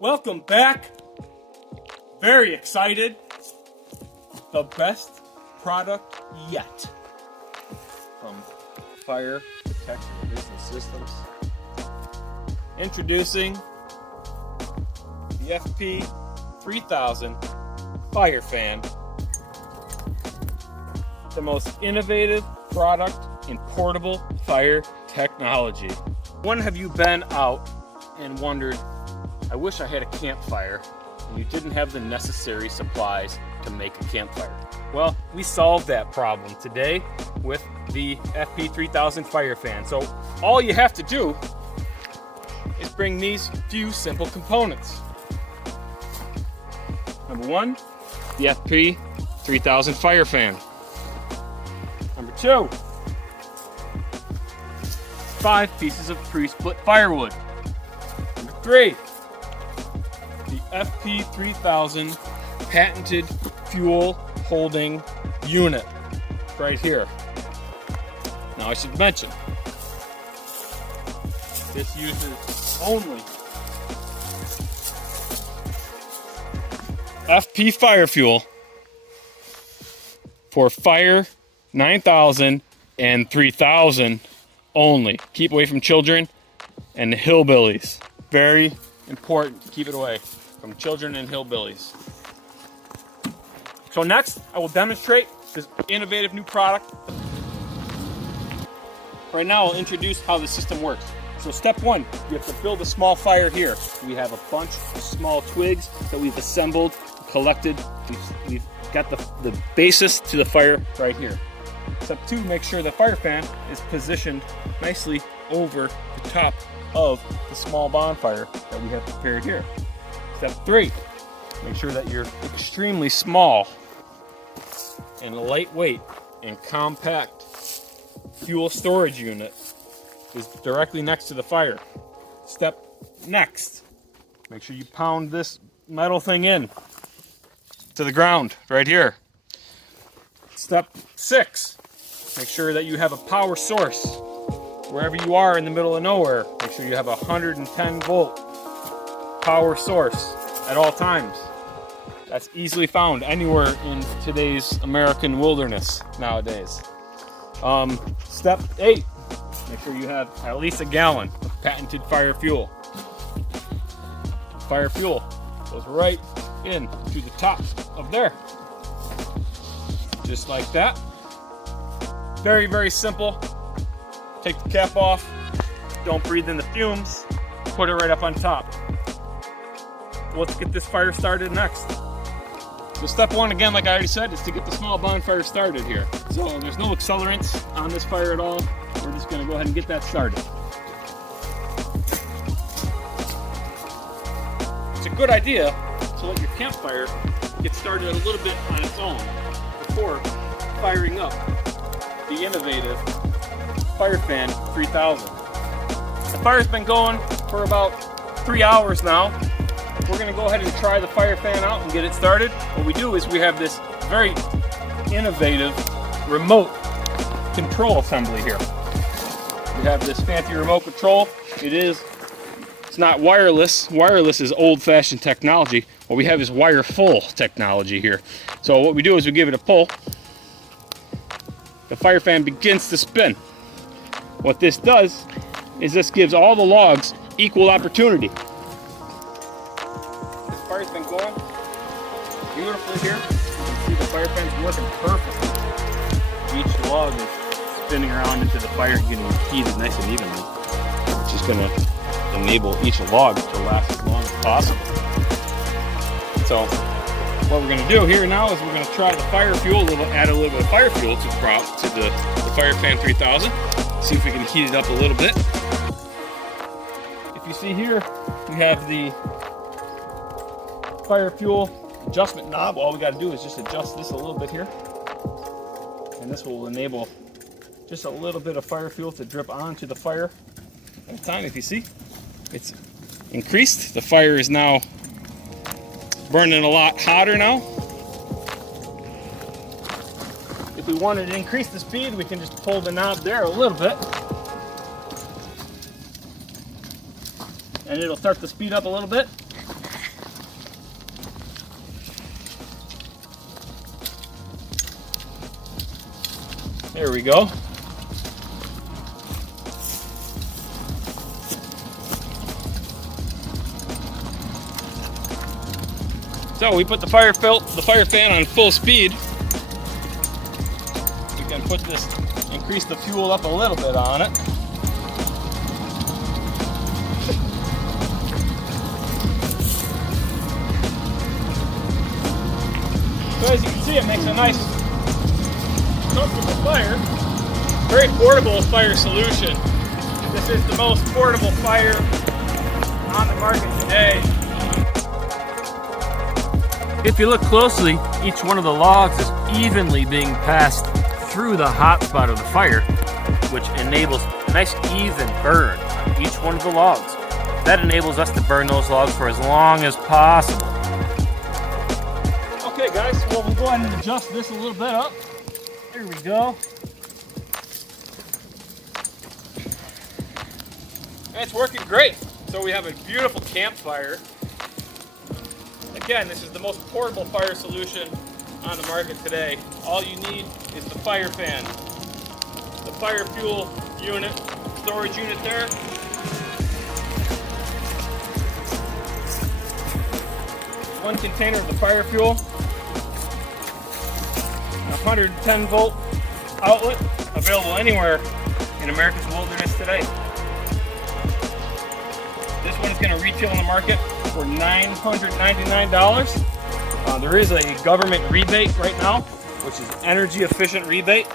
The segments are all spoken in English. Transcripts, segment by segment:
Welcome back. Very excited. The best product yet from Fire Protection Business Systems. Introducing the FP3000 Fire Fan. The most innovative product in portable fire technology. When have you been out and wondered, I wish I had a campfire, and you didn't have the necessary supplies to make a campfire? Well, we solved that problem today with the FP3000 Fire Fan. So all you have to do is bring these few simple components. Number one, the FP3000 Fire Fan. Number two, 5 pieces of pre-split firewood. Number 3, the FP3000 patented fuel holding unit right here. Now I should mention, this uses only FP fire fuel for fire 9000 and 3000 only. Keep away from children and the hillbillies. Very important to keep it away from children and hillbillies. So next, I will demonstrate this innovative new product. Right now, I'll introduce how the system works. So step one, you have to build a small fire here. We have a bunch of small twigs that we've assembled, collected. We've got the basis to the fire right here. Step 2, make sure the fire fan is positioned nicely over the top of the small bonfire that we have prepared here. Step 3, make sure that your extremely small and lightweight and compact fuel storage unit is directly next to the fire. Step next, make sure you pound this metal thing in to the ground right here. Step 6, make sure that you have a power source wherever you are in the middle of nowhere. Make sure you have a 110 volt power source at all times. That's easily found anywhere in today's American wilderness nowadays. Step 8, make sure you have at least a gallon of patented fire fuel. Fire fuel goes right in to the top of there. Just like that. Very, very simple. Take the cap off. Don't breathe in the fumes. Put it right up on top. Let's get this fire started next. So step 1, again, like I already said, is to get the small bonfire started here. So there's no accelerants on this fire at all. We're just going to go ahead and get that started. It's a good idea to let your campfire get started a little bit on its own before firing up the innovative Fire Fan 3000. The fire's been going for about 3 hours now. We're going to go ahead and try the Fire Fan out and get it started. What we do is we have this very innovative remote control assembly here. We have this fancy remote control. It's not wireless. Wireless is old-fashioned technology. What we have is wire-full technology here. So what we do is we give it a pull. The fire fan begins to spin. What this does is this gives all the logs equal opportunity. This fire's been going beautifully here. You can see the fire fan's working perfectly. Each log is spinning around into the fire, getting heated nice and evenly, which is going to enable each log to last as long as possible. So what we're going to do here now is we're going to try the fire fuel, add a little bit of fire fuel to the Fire Fan 3000. See if we can heat it up a little bit. If you see here, we have the fire fuel adjustment knob. All we got to do is just adjust this a little bit here. And this will enable just a little bit of fire fuel to drip onto the fire at a time. If you see, it's increased. The fire is now burning a lot hotter now. If we wanted to increase the speed, we can just pull the knob there a little bit. And it'll start to speed up a little bit. There we go. So we put the fire fan on full speed. We can put this, increase the fuel up a little bit on it. So as you can see, it makes a nice, comfortable fire. Very portable fire solution. This is the most portable fire on the market today. If you look closely, each one of the logs is evenly being passed through the hot spot of the fire, which enables a nice even burn on each one of the logs. That enables us to burn those logs for as long as possible. Okay guys, well we'll go ahead and adjust this a little bit up. Here we go. And it's working great. So we have a beautiful campfire. Again, this is the most portable fire solution on the market today. All you need is the fire fan, the fire fuel unit, storage unit there. One container of the fire fuel, 110 volt outlet, available anywhere in America's wilderness today. This one's going to retail in the market for $999. There is a government rebate right now, which is energy efficient rebate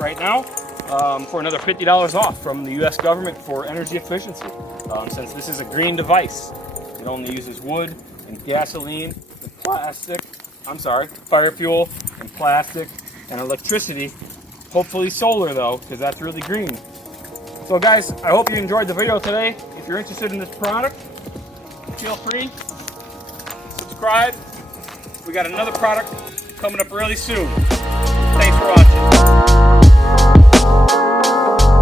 right now, for another $50 off from the US government for energy efficiency. Since this is a green device, it only uses wood and gasoline and fire fuel and plastic and electricity. Hopefully solar though, because that's really green. So guys, I hope you enjoyed the video today. If you're interested in this product, feel free, subscribe. We got another product coming up really soon. Thanks for watching.